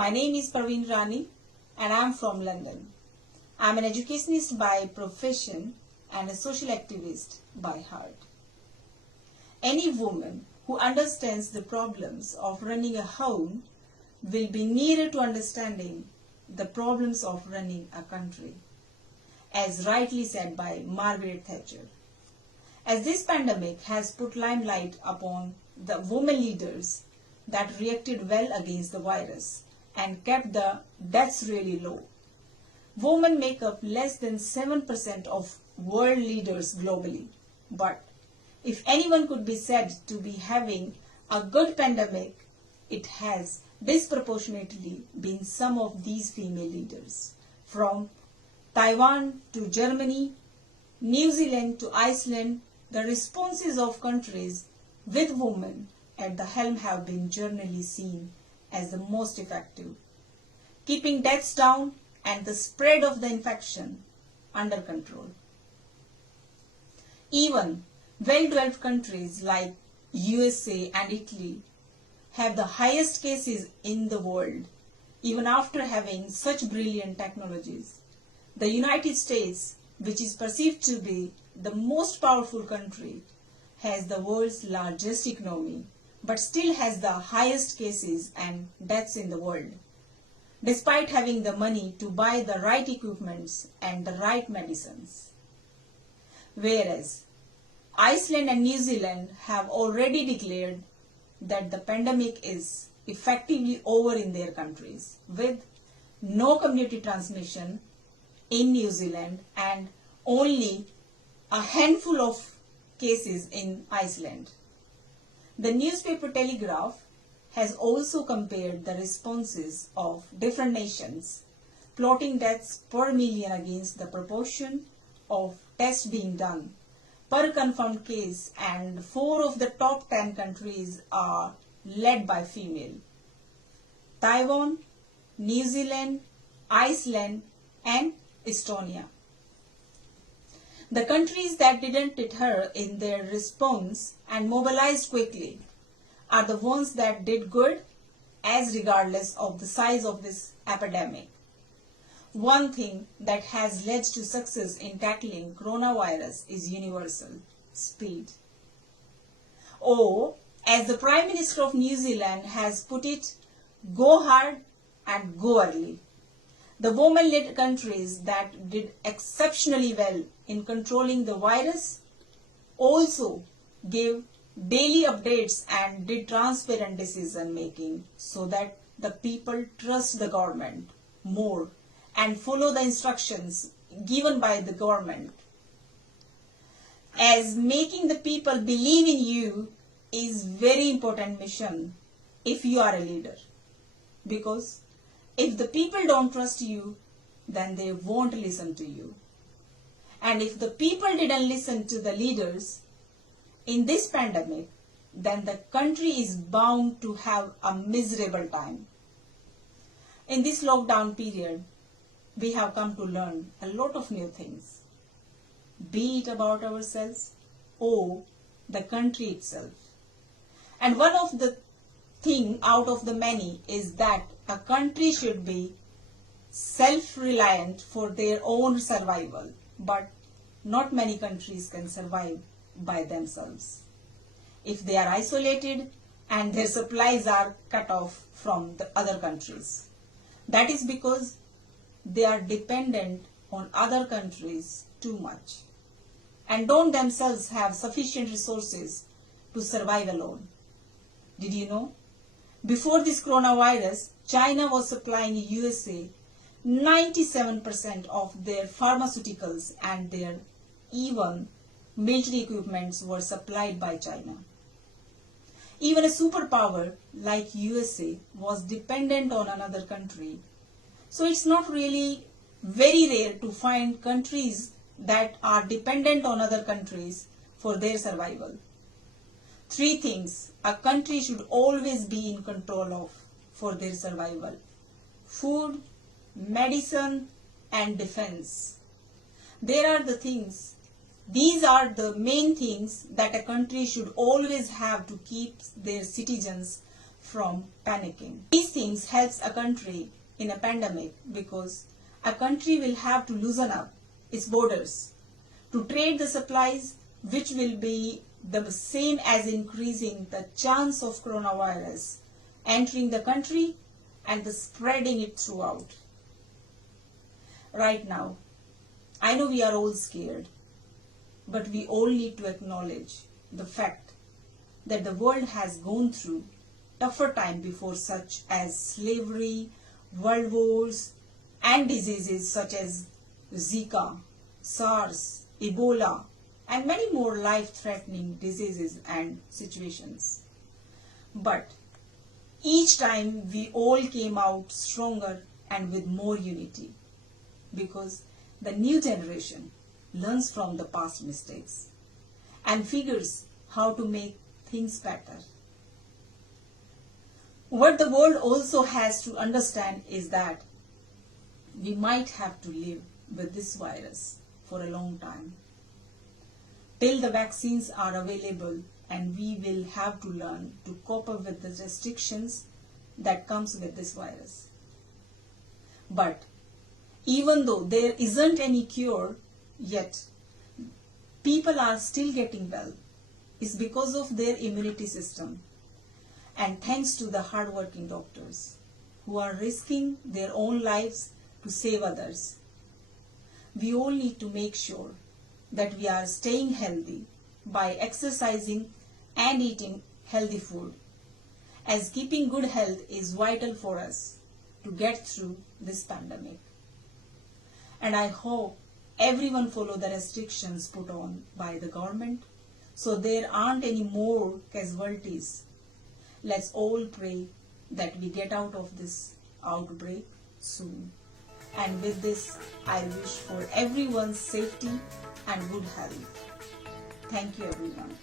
My name is Parveen Rani and I am from London. I am an educationist by profession and a social activist by heart. Any woman who understands the problems of running a home will be nearer to understanding the problems of running a country, as rightly said by Margaret Thatcher. As this pandemic has put limelight upon the women leaders that reacted well against the virus and kept the deaths really low. Women make up less than 7% of world leaders globally. But if anyone could be said to be having a good pandemic, it has disproportionately been some of these female leaders. From Taiwan to Germany, New Zealand to Iceland, the responses of countries with women at the helm have been generally seen as the most effective, keeping deaths down and the spread of the infection under control. Even well-developed countries like USA and Italy have the highest cases in the world, even after having such brilliant technologies. The United States, which is perceived to be the most powerful country, has the world's largest economy, but still has the highest cases and deaths in the world, despite having the money to buy the right equipments and the right medicines. Whereas Iceland and New Zealand have already declared that the pandemic is effectively over in their countries, with no community transmission in New Zealand and only a handful of cases in Iceland. The newspaper Telegraph has also compared the responses of different nations, plotting deaths per million against the proportion of tests being done per confirmed case, and 4 of the top 10 countries are led by female: Taiwan, New Zealand, Iceland, and Estonia. The countries that didn't deter in their response and mobilized quickly are the ones that did good, as regardless of the size of this epidemic. One thing that has led to success in tackling coronavirus is universal speed. Or, as the Prime Minister of New Zealand has put it, go hard and go early. The women-led countries that did exceptionally well in controlling the virus also gave daily updates and did transparent decision making so that the people trust the government more and follow the instructions given by the government. As making the people believe in you is very important mission if you are a leader, because if the people don't trust you, then they won't listen to you. And if the people didn't listen to the leaders in this pandemic, then the country is bound to have a miserable time. In this lockdown period, we have come to learn a lot of new things, be it about ourselves or the country itself. And one of the thing out of the many is that a country should be self-reliant for their own survival, but not many countries can survive by themselves if they are isolated and their supplies are cut off from the other countries. That is because they are dependent on other countries too much and don't themselves have sufficient resources to survive alone. Did you know? Before this coronavirus, China was supplying USA 97% of their pharmaceuticals, and their even military equipments were supplied by China. Even a superpower like USA was dependent on another country. So it's not really very rare to find countries that are dependent on other countries for their survival. 3 things a country should always be in control of for their survival: food, medicine, and defense. These are the main things that a country should always have to keep their citizens from panicking. These things helps a country in a pandemic because a country will have to loosen up its borders to trade the supplies, which will be the same as increasing the chance of coronavirus entering the country and the spreading it throughout. Right now, I know we are all scared, but we all need to acknowledge the fact that the world has gone through tougher time before, such as slavery, world wars, and diseases such as Zika, SARS, Ebola, and many more life-threatening diseases and situations. But each time we all came out stronger and with more unity, because the new generation learns from the past mistakes and figures how to make things better. What the world also has to understand is that we might have to live with this virus for a long time, till the vaccines are available, and we will have to learn to cope up with the restrictions that comes with this virus. But even though there isn't any cure yet, people are still getting well. It's because of their immunity system, and thanks to the hardworking doctors who are risking their own lives to save others. We all need to make sure that we are staying healthy by exercising and eating healthy food, as keeping good health is vital for us to get through this pandemic. And I hope everyone follow the restrictions put on by the government so there aren't any more casualties. Let's all pray that we get out of this outbreak soon. And with this, I wish for everyone's safety and good health. Thank you, everyone.